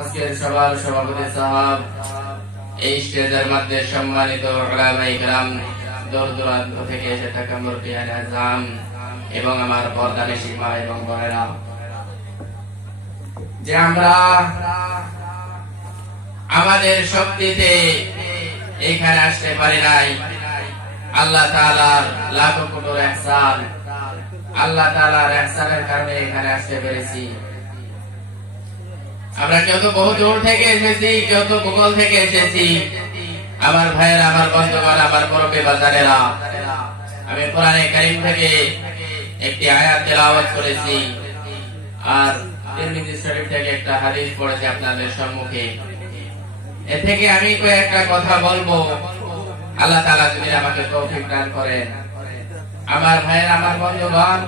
আজকের সবার সভাপতি সাহেব, এই স্টেজের মধ্যে সম্মানিত উলামায়ে কিরাম, দূর দূরান্ত থেকে এসে থাকা মুরব্বিয়ানে আযম এবং আমার পর্দানিশী মা এবং বোনেরা, যে আমরা আমাদের শক্তিতে এখানে আসতে পারি নাই, আল্লাহ তাআলার লাখো কোটি ইহসান, আল্লাহ তাআলার ইহসানের কারণে এখানে আসতে পেরেছি। আমরা কেউ তো বহু দূর থেকে এসেছি, কেউ তো ভূগোল থেকে এসেছি। আমার ভাইয়েরা, আমার বন্ধুগণ, আমার মুরব্বি বাজারেরা, আমি কোরআনে কারীম থেকে একটি আয়াত তেলাওয়াত করেছি আর তিরমিজি শরীফ থেকে একটা হাদিস পড়েছি আপনাদের সম্মুখে। এ থেকে আমি কয়েকটা কথা বলবো, আল্লাহ তাআলা যদি আমাকে তৌফিক দান করেন। আমার ভাইয়েরা, আমার বন্ধুগণ,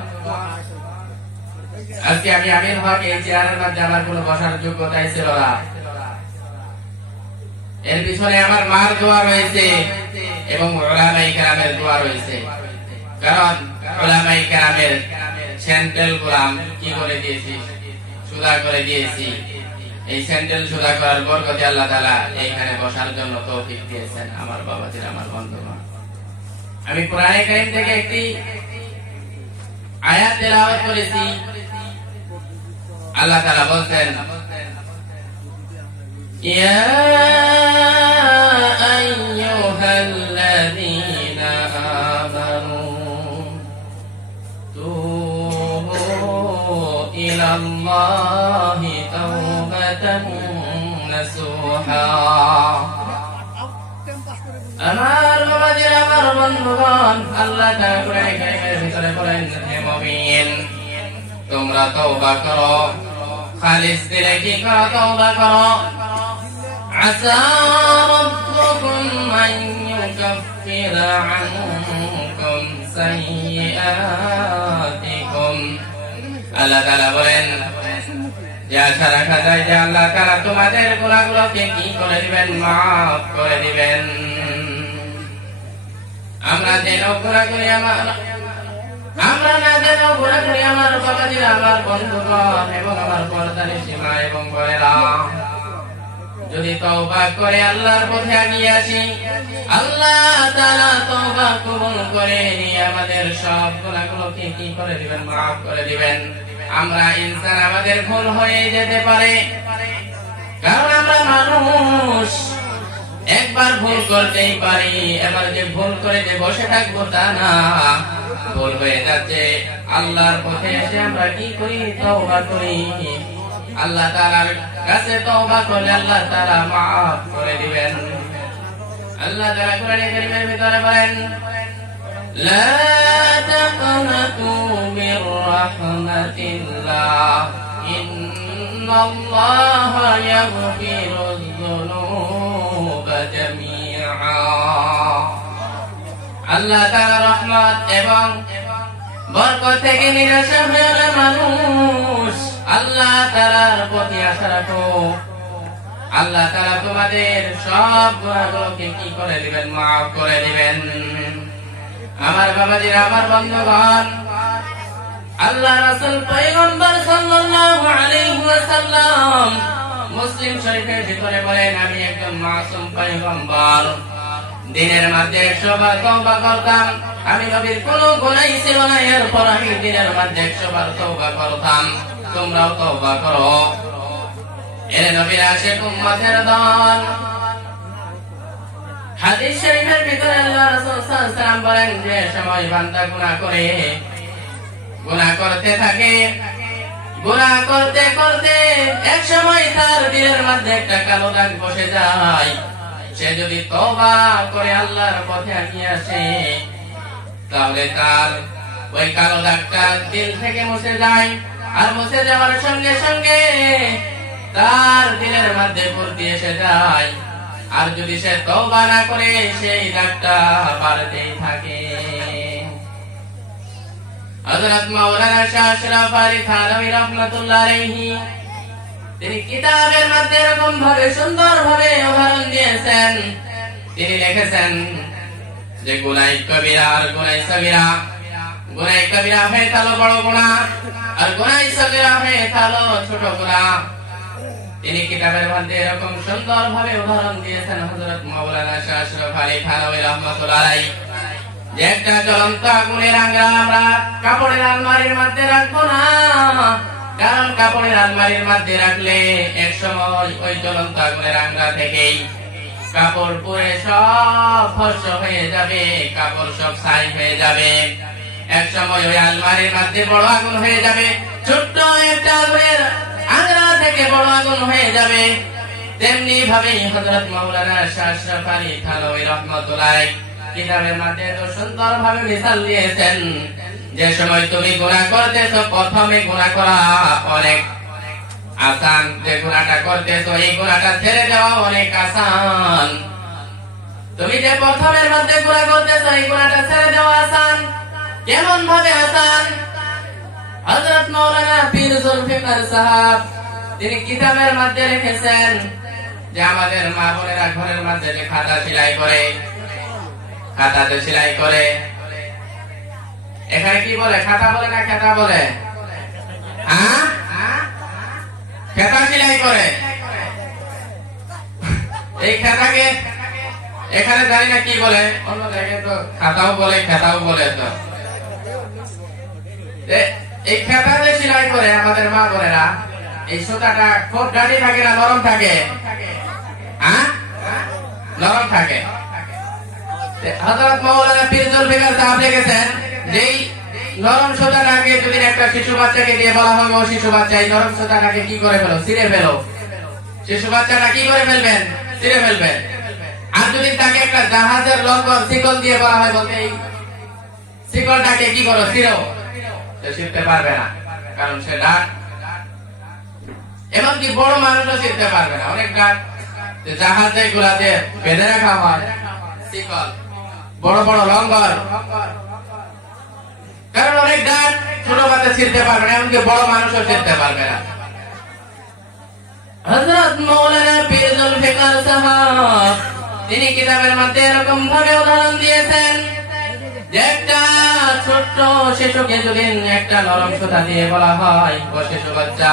আজকে আমি আমির হক এই চেয়ারের মধ্যে আমার কোনো বসার যোগ্যতাই ছিল না। এর পিছনে আমার মার দোয়া রয়েছে এবং উলামায়ে কেরামের দোয়া রয়েছে। কারণ উলামায়ে কেরামের স্যান্ডেল গোলাম কি করে দিয়েছি, সুদা করে দিয়েছি। এই স্যান্ডেল সুদা করার বরকতে আল্লাহ তাআলা এইখানে বসার জন্য তৌফিক দিয়েছেন। আমার বাবাজির, আমার বন্ধুগণ, আমি কোরআনে কারীম থেকে একটি আয়াত তেলাওয়াত করেছি। আল্লাহ তাআলা বলতেন, ইয়া আইয়ুহাল্লাযীনা আমানু তুবু ইলাল্লাহি তাওবাতান নাসুহা। আমার বাবাজির, আমার বন্ধুগণ, আল্লাহ তাআলা কোরআনে কারীমের ভিতরে বলেন, হে মুমিন, তোমরা তওবা করো, খালিস দিলে কি করো, তওবা করো। আসা রাব্বুকুম আন ইউকাফিরা আনকুম সাইয়্যাতিকুম। আল্লাহ তাআলা বলেন যে আশা রাখা যায় যে আল্লাহ তাআলা তোমাদের গুনাহগুলোকে কি করে দিবেন, মাফ করে দিবেন। আমরা যেন গুনাহ করি, আমরা না যেন গুনাহ করি, আমার বাবাজির, আমার বন্ধুগণ এবং আমার পর্দানিশী মা এবং বোনেরা, যদি তওবা করে আল্লাহর পথে এগিয়ে আসি, আল্লাহ তাআলা তওবা কবুল করে নিয়ে আমাদের সব গুনাহগুলোকে কি করে দিবেন, মাফ করে দিবেন। আমরা ইনসান, আমাদের ভুল হয়ে যেতে পারে, কারণ আমরা মানুষ, একবার ভুল করতেই পারি। এবার যে ভুল করে যে বসে থাকবো তা না, ভুল হয়ে যাচ্ছে, আল্লাহর পথে এসে আমরা কি করি, তওবা করি। আল্লাহ তাআলার কাছে তওবা করলে আল্লাহ তাআলা মাফ করে দিবেন। আল্লাহ তাআলা কোরআনে কারীমের ভিতরে বলেন, লা তাকনাতু মির রাহমাতিল্লাহ ইন্নাল্লাহা ইয়াগফিরুয যুনুবা জামিআ। আল্লাহ তাআলার রহমত এবং বরকত থেকে নিরাশা হয়ে গেলে মানুষ, আল্লাহ তাআলার প্রতি আশা রাখো, আল্লাহ তাআলা তোমাদের সব গুনাহগুলোকে কি করে দিবেন, মাফ করে দিবেন। আমার বাবাজিরা, আমার বন্ধুগণ, আল্লাহ রাসূল পয়গম্বর সাল্লাল্লাহু আলাইহি ওয়াসাল্লাম মুসলিম শরীফের ভিতরে বলেন, আমি একজন মাসুম পয়গম্বর, দিনের মধ্যে 100 বার তওবা করতাম। আমি নবীর কোনো গুনাহ ছিল না, এরপর আমি দিনের মধ্যে 100 বার তওবা করতাম। তোমরাও তওবা করো। এর নবীর আশিক উম্মতের দল। হাদিস শরীফের ভিতরে আল্লাহ রাসূল সাল্লাল্লাহু আলাইহি ওয়াসাল্লাম বলেন, যে সময় বান্দা গুনাহ করে, গুনাহ করতে থাকে, গুনাহ করতে করতে এক সময় তার দিলের মধ্যে একটা কালো দাগ বসে যায়। সে যদি তওবা করে আল্লাহর পথে এগিয়ে আসে, তাহলে তার ওই কালো দাগটা দিল থেকে মুছে যায়। আর মুছে যাওয়ার সঙ্গে সঙ্গে তার দিলের মধ্যে ফুর্তি এসে যায়। আর যদি সে তওবা না করে, সেই দাগটা বাড়তেই থাকে। হযরত মাওলানা শাহ আশরাফ আলী থানভী রাহমাতুল্লাহ আলাইহি, তিনি কিতাবের মধ্যে এরকম ভাবে সুন্দর ভাবে উদাহরণ দিয়েছেন। তিনি লিখেছেন যে গুনাহ কবিরা আর গুনাহ সগীরা, গুনাহ কবিরা হয়ে গেল বড় গুনাহ, আর গুনাহ সগীরা হয়ে গেল ছোট গুনাহ। তিনি কিতাবের মধ্যে এরকম সুন্দরভাবে উদাহরণ দিয়েছেন হযরত মাওলানা শাহ আশরাফ আলী থানভী রাহমাতুল্লাহ আলাইহি, যে একটা জ্বলন্ত আগুনের আংরা আমরা কাপড়ের আলমারির মধ্যে রাখবো না, কারণ কাপড়ের আলমারির মধ্যে রাখলে এক সময় ওই জ্বলন্ত আগুনের আংরা থেকেই কাপড় পুড়ে সব ভস্ম হয়ে যাবে, কাপড় সব ছাই হয়ে যাবে। এক সময় ওই আলমারির মধ্যে বড় আগুন হয়ে যাবে, ছোট্ট একটা আগুনের আংরা থেকে বড় আগুন হয়ে যাবে। তেমনি ভাবেই হযরত মাওলানা শাহ আশরাফ আলী থানভী রাহমাতুল্লাহ আলাইহি কিতাবের মধ্যে তো সুন্দর ভাবে মিসাল দিয়েছেন, যে সময় তুমি গুনাহ করতেছো, প্রথমে গুনাহ করা অনেক আসান, যে গুনাহটা করতেছো এই গুনাহটা ছেড়ে দেওয়া অনেক আসান। তুমি যে প্রথমের মধ্যে গুনাহ করতেছো এই গুনাহটা ছেড়ে দেওয়া আসান। কেমন ভাবে আসান? হযরত মাওলানা পীর জুলফিকার সাহেব তিনি কিতাবের মধ্যে লিখেছেন যে আমাদের মা বোনেরা ঘরের মধ্যে যে খাতা সেলাই করে, খাতাতে সেলাই করে, এখানে কি বলে? খাতা বলে না খাতা বলে? হ্যাঁ, খাতা সেলাই করে। এই খাতাকে এখানে জানি না কি বলে, অন্য জায়গায় তো খাতাও বলে, খাতাও বলে। তো এই খাতাতে সেলাই করে আমাদের মা বোনেরা, এই সুতাটা খুব গাঢ় থাকে না নরম থাকে? হ্যাঁ, নরম থাকে। হযরত মাওলানা পীর জুলফিকার সাহেব লিখেছেন যে নরম সুতাটাকে যদি একটা শিশু বাচ্চাকে দিয়ে বলা হবে, ও শিশু বাচ্চা এই নরম সুতাটাকে কি করে ফেলো? ছিঁড়ে ফেলো। শিশু বাচ্চাটা কি করে ফেলবেন? ছিঁড়ে ফেলবেন। আর যদি তাকে একটা জাহাজের লঙ্গর শিকল দিয়ে বলা হয়, বলতে এই শিকলটাকে কি করো? ছিঁড়ো, সে ছিঁড়তে পারবে না, কারণ সে ডাক। এমনকি বড় মানুষও ছিঁড়তে পারবে না। অনেক ডাক জাহাজে গুলাতে বেঁধে রাখা হয় শিকল, বড় বড় লঙ্গর, কারণ অনেক ডাক ছোট বাচ্চা ছিঁড়তে পারবে না, এমনকি বড় মানুষও ছিঁড়তে পারবে না। হযরত মাওলানা পীর জুলফিকার সাহেব তিনি কিতাবের মধ্যে এরকম ভাবে উদাহরণ দিয়েছেন যে একটা ছোট্ট শিশুকে যদি একটা নরম সুতা দিয়ে বলা হয়, ও শিশু বাচ্চা